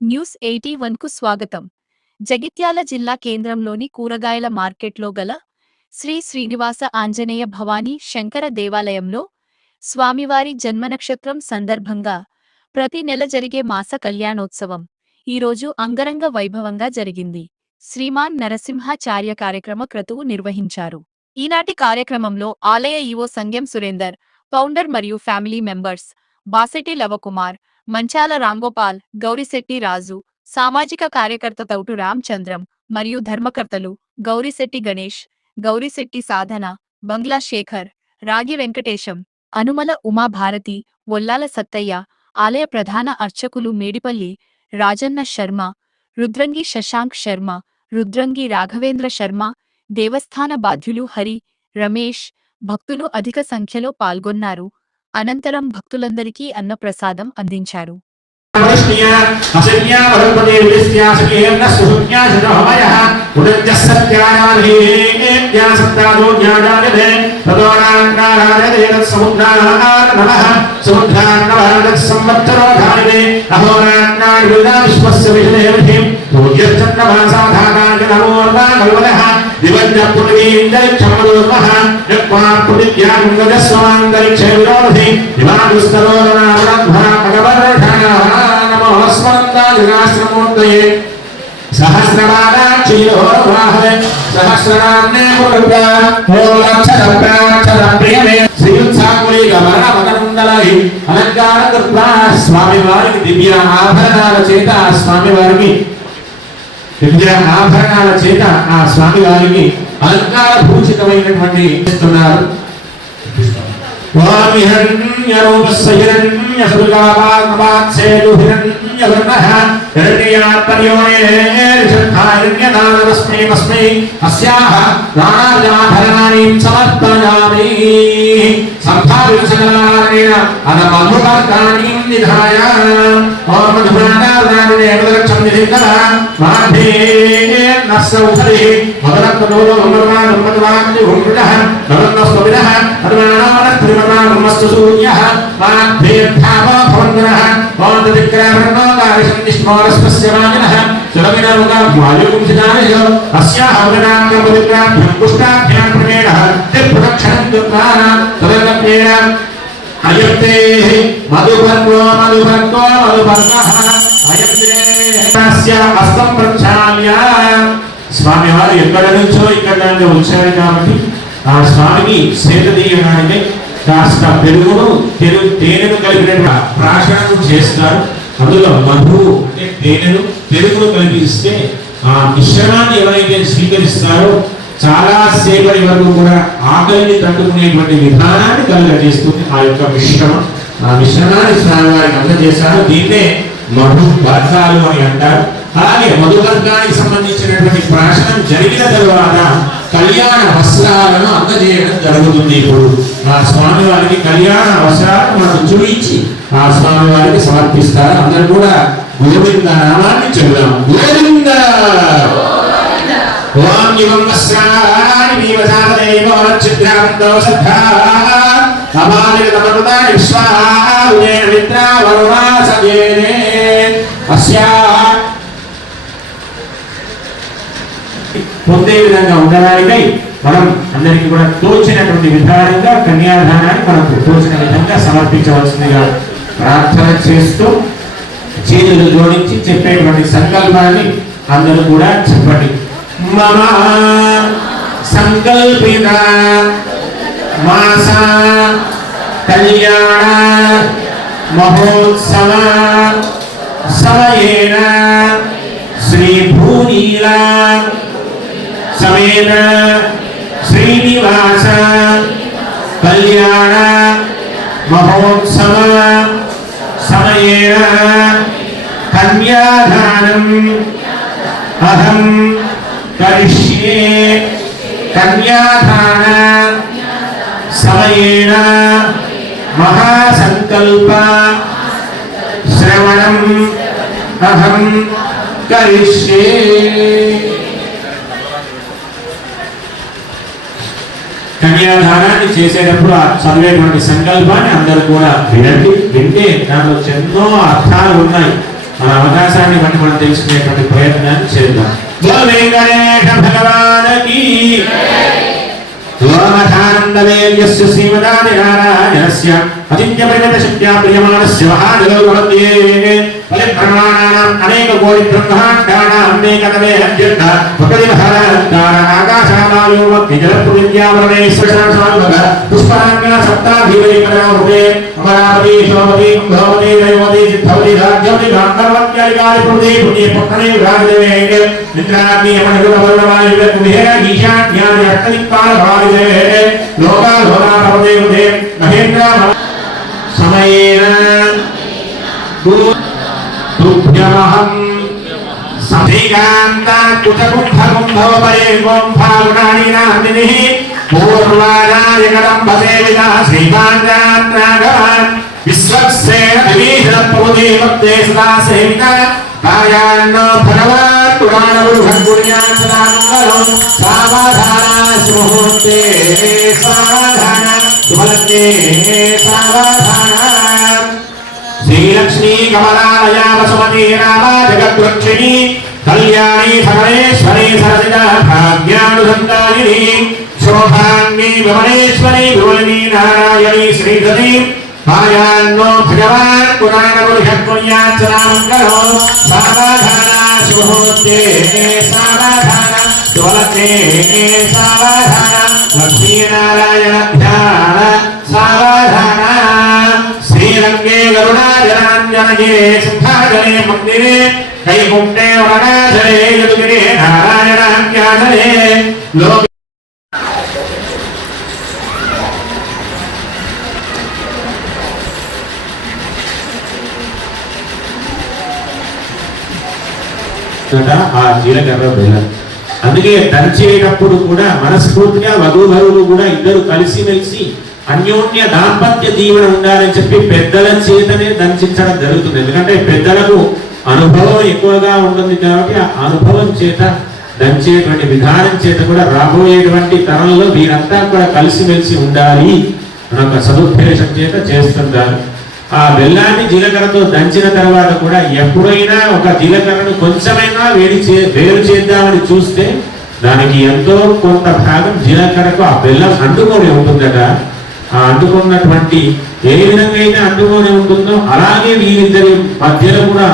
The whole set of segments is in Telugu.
న్యూస్ 81కు స్వాగతం. జగిత్యాల జిల్లా కేంద్రంలోని కూరగాయల మార్కెట్లో గల శ్రీ శ్రీనివాస ఆంజనేయ భవానీ శంకర దేవాలయంలో స్వామివారి జన్మనక్షత్రం సందర్భంగా ప్రతి నెల జరిగే మాస కళ్యాణోత్సవం ఈరోజు అంగరంగ వైభవంగా జరిగింది. శ్రీమాన్ నరసింహాచార్య కార్యక్రమ క్రతువు నిర్వహించారు. ఈనాటి కార్యక్రమంలో ఆలయ ఈవో సంగ్యం సురేందర్, ఫౌండర్ మరియు ఫ్యామిలీ మెంబర్స్ బాసెటి లవకుమార్, మంచాల రాంగోపాల్, గౌరిశెట్టి రాజు, సామాజిక కార్యకర్త తౌటు రామచంద్రం మరియు ధర్మకర్తలు గౌరిశెట్టి గణేష్, గౌరిశెట్టి సాధన, బంగ్లా శేఖర్, రాగి వెంకటేశం, అనుమల ఉమాభారతి, ఒల్లాల సత్తయ్య, ఆలయ ప్రధాన అర్చకులు మేడిపల్లి రాజన్న శర్మ, రుద్రంగి శశాంక్ శర్మ, రుద్రంగి రాఘవేంద్ర శర్మ, దేవస్థాన బాధ్యులు హరి, రమేష్, భక్తులు అధిక సంఖ్యలో పాల్గొన్నారు. అనంతరం భక్తులందరికీ అన్నప్రసాదం అందించారు. స్వామివారికి దివ్య ఆభరణాల చేత ఆ స్వామివారికి అలంకార భూషితమైనటువంటి ఇస్తున్నారు. స్వామివారు ఎక్కడ నుంచో ఇక్కడ వచ్చారు కాబట్టి ఆ స్వామికి సేద తీయడానికి కాస్త పెరుగును తేనెను కలిపిన ప్రాశనం చేస్తారు. అందులో మధు అంటే తేనెను పెరుగును కలిపిస్తే ఆ మిశ్రమాన్ని ఎవరైతే స్వీకరిస్తారో చాలా సేపటి వరకు కూడా ఆకలిని తట్టుకునేటువంటి విధానాన్ని కలుగజేస్తుంది ఆ యొక్క మిశ్రమం. ఆ మిశ్రమాన్ని స్వామివారికి అందజేశారు. దీన్నే మధు వర్గాలు అని అంటారు. అలాగే మధువర్గానికి సంబంధించినటువంటి ప్రాశనం జరిగిన తరువాత కళ్యాణ వస్త్రాలను అందజేయడం జరుగుతుంది. ఇప్పుడు ఆ స్వామివారికి కళ్యాణ వస్త్రాలను మనం చూపించి ఆ స్వామివారికి సమర్పిస్తారు. అందరూ కూడా గోవింద నామాన్ని చెబుదాం. గోవింద ఓం యువం వస్త్రాని నీవసాదేవ చిత్రాంతో సద్ధా అమాలిక తమరుదాని విశ్వాహే మిత్రా వరుణాసయేనే అస్యా పొందే విధంగా ఉండడానికై మనం అందరికీ కూడా తోచినటువంటి విధానంగా కన్యాదానాన్ని మనకు తోచిన విధంగా సమర్పించవలసిందిగా ప్రార్థన చేస్తూ చేతులు జోడించి చెప్పేటువంటి సంకల్పాన్ని అందరూ కూడా చెప్పండి. మమ సంకల్పిత మాస కళ్యాణ మహోత్సవ సమయేన శ్రీ భూనీల సమేత శ్రీనివాస కళ్యాణ మహోత్సవ సమయేన కన్యాదానం అహం కరిష్యే. కన్యాదాన సమయేన మహాసంకల్ప శ్రవణం అహం కరిష్యే. కన్యాదానాన్ని చేసేటప్పుడు ఆ చదివేటువంటి సంకల్పాన్ని అందరూ కూడా వినండి. వింటే దాంట్లో ఎన్నో అర్థాలు ఉన్నాయి. మన అవకాశాన్ని బట్టి మనం తెలుసుకునేటువంటి ప్రయత్నాన్ని చేద్దాం. వెంకటేశ భగవానకి ोमठानन्दवेल्यस्य श्रीमदादिनारायणस्य अचिन्त्यपरिमितशक्त्या प्रियमाणस्य महाजगोपमध्ये फलिप्रमाणानाम् अनेककोटिब्रह्माण्डानाम् एकतमे अद्यन्त भक्तिमहारान्तार आकाशामायोमग्निजलपृथिव्यावरणेश्वरशान्भग पुष्पराज्ञा सप्ताभिवैकरावृते अमरावती शोभती कुम्भवती दैवती सिद्धवती राज्यवती गान्धर्वत्यादिकादिप्रभृते पुण्ये पुत्रने विराजते निद्राग्नि यमनिरुतवर्णवायुवे कुबेर ईशान्यादि अष्टदिक्पालभाविते लोकालोकाभवते महेन्द्र समयेन तुभ्यमहं सतिकान्ता कुटकुम्भकुम्भवपरे गोम्भागुणानि नामिनिः पूर्वारायकदम्भसेविता श्रीकान्तान्नागवान् विश्वक्सेन विभीषणप्रभुते भक्ते सदा सेविता कायान्नो भगवान् पुराणपुरुषपुर्यान् सदा मङ्गलो सावधाना सुमुहूर्ते सावधाना सुभलग्ने सावधाना श्रीलक्ष्मी कमलालया वसुमती रामा जगद्रक्षिणी कल्याणी सकलेश्वरी सरसिजा भाग्यानुसन्दायिनी शोभाङ्गी विमलेश्वरी विमलिनी नारायणी श्रीधरी मायान्नो भगवान् पुराणपुरुषपुर्यान् सदा मङ्गलो सावधाना सुमुहूर्ते सावधाना सुभलग्ने सावधाना लक्ष्मीनारायण ध्यान सावधाना श्रीरंगे गरुडाजनाञ्जनये सिंहासने मंदिरे कैकुण्ठे वरदाचले यदुगिरे नारायणाख्यासने लोक ఆ జీలకర్ర బెల్లం అందుకే దంచేటప్పుడు కూడా మనస్ఫూర్తిగా వధూవరులు కూడా ఇద్దరు కలిసిమెలిసి అన్యోన్య దాంపత్య జీవనం ఉండాలని చెప్పి పెద్దల చేతనే దంచించడం జరుగుతుంది. ఎందుకంటే పెద్దలకు అనుభవం ఎక్కువగా ఉంటుంది కాబట్టి ఆ అనుభవం చేత దంచేటువంటి విధానం చేత కూడా రాబోయేటువంటి తరంలో వీరంతా కూడా కలిసిమెలిసి ఉండాలి అన్న ఒక సదుద్దేశం చేత చేస్తుంటారు. ఆ బెల్లాన్ని జీలకర్రతో దంచిన తర్వాత కూడా ఎప్పుడైనా ఒక జీలకర్రను కొంచెమైనా వేరు చేద్దామని చూస్తే దానికి ఎంతో కొంత భాగం జీలకర్రకు ఆ బెల్లం అంటుకొని ఉంటుందట. ఆ అంటుకున్నటువంటి ఏ విధంగా అయితే అంటుకొని ఉంటుందో అలాగే వీరిద్దరి మధ్యలో కూడా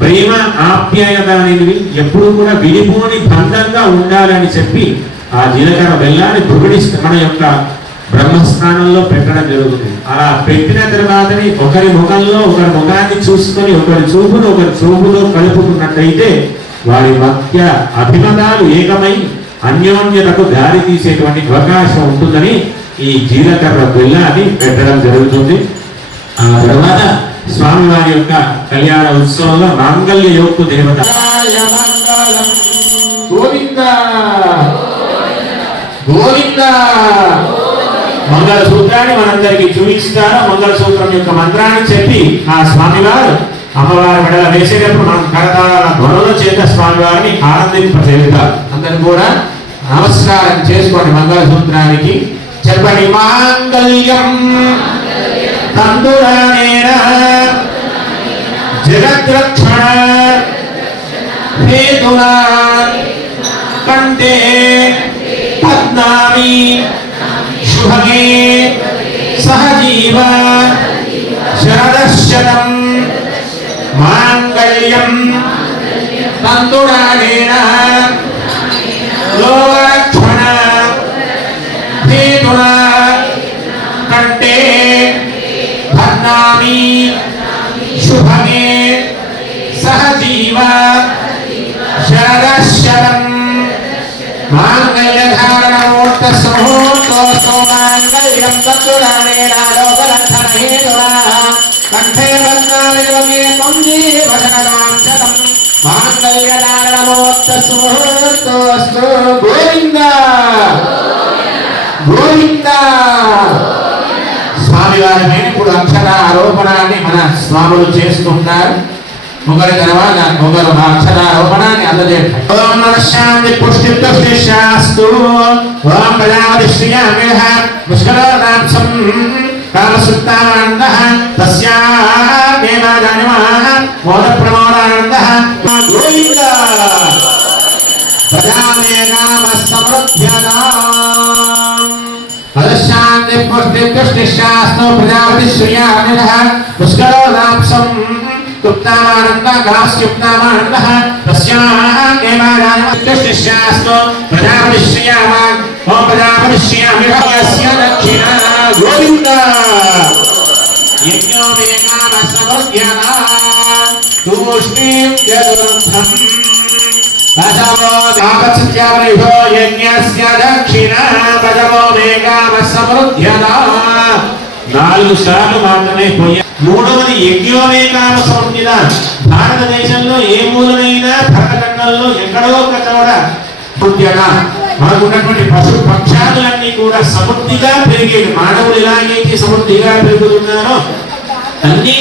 ప్రేమ ఆప్యాయత అనేవి ఎప్పుడు కూడా విడిపోని బంధంగా ఉండాలని చెప్పి ఆ జీలకర్ర బెల్లాన్ని గురుడిస్తే మన యొక్క బ్రహ్మస్థానంలో పెట్టడం జరుగుతుంది. అలా పెట్టిన తర్వాతని ఒకరి ముఖంలో ఒకరి ముఖాన్ని చూసుకొని ఒకరి చూపును ఒకరి చూపులో కలుపుకున్నట్టయితే వారి మధ్య అభిమతాలు ఏకమై అన్యోన్యతకు దారి తీసేటువంటి అవకాశం ఉంటుందని ఈ జీలకర్ర బెల్లాన్ని పెట్టడం జరుగుతుంది. ఆ తర్వాత స్వామివారి యొక్క కళ్యాణ ఉత్సవంలో మాంగళ్య యోక్కు దేవత మంగళసూత్రాన్ని మనందరికీ చూపిస్తారు. మంగళసూత్రం యొక్క మంత్రాన్ని చెప్పి ఆ స్వామివారు అమ్మవారి మెడల వేసేటప్పుడు మనం కరతాళ ధ్వనుల చేత స్వామివారిని ఆనందింపజేస్తారు. అందరూ కూడా నమస్కారం చేసుకోండి. మంగళసూత్రానికి చెప్పండి. మాంగళ్యం తంతురానేన జగద్రక్షణ హేతునా కంటే పద్నామి శుభగే సహజీవ శరదశతం మాంగళ్యం తంతురానేన లోకరక్షణ హేతునా కంటే పద్నామి శుభగే సహజీవ శరదశతం మాంగళ్యధారణమూర్త సమూర్తోస్తు మాంగళ్యం తంతురానేన లోకరక్షణ హేతునా కంఠే పద్నామి త్వం జీవశరదాం శతం మాంగళ్యధారణమూర్త సమూర్తోస్తు. గోవింద గోవింద. స్వామివారి మీద ఇప్పుడు అక్షర ఆరోపణాన్ని మన స్వాములు చేస్తున్నారు. మొగలి తర్వాత మొగలు అక్షరారోపణాన్ని అందజేయండి. ఓం నమఃశాంతి పుష్టిప్తు ఓం ప్రజాపతి శ్రీయామిః పుష్కరానాంసం కామసుప్తానందః తస్యా దేవాజానిమః మోద ప్రమోదానందః గోవింద ప్రజామే నామ సమృద్ధ్యతాం అదశాంతి పుష్టిశాస్త్రో ప్రజాపతి శ్రీయామినః పుష్కరో నాప్సం తుప్తామానంద గాస్యుప్తామానందః తస్యాం దేవానామ పుష్టిశాస్త్రో ప్రజాపతి శ్రీయామాన్ ఓ ప్రజాపతి శ్రీయామినః యస్య దక్షిణ గోవింద యజ్ఞో మే నామ సమృద్ధ్యతా తూష్ణీం చతుర్థం పదమో దాపత్యావరిభో యజ్ఞస్య దక్షిణ పదమో మేఘామ సమృద్ధ్యతా 4 సార్లు మాత్రమే పోయా మూడవది యజ్ఞోమేకామ సమృద్ధిద భారతదేశంలో ఏ మూలనైనా భరతఖండంలో ఎక్కడో ఒక చోట పుట్టిన మనకున్నటువంటి పశు పక్షాదులన్నీ కూడా సమృద్ధిగా పెరిగేది మానవులు ఎలాగైతే సమృద్ధిగా పెరుగుతున్నారో అన్నీ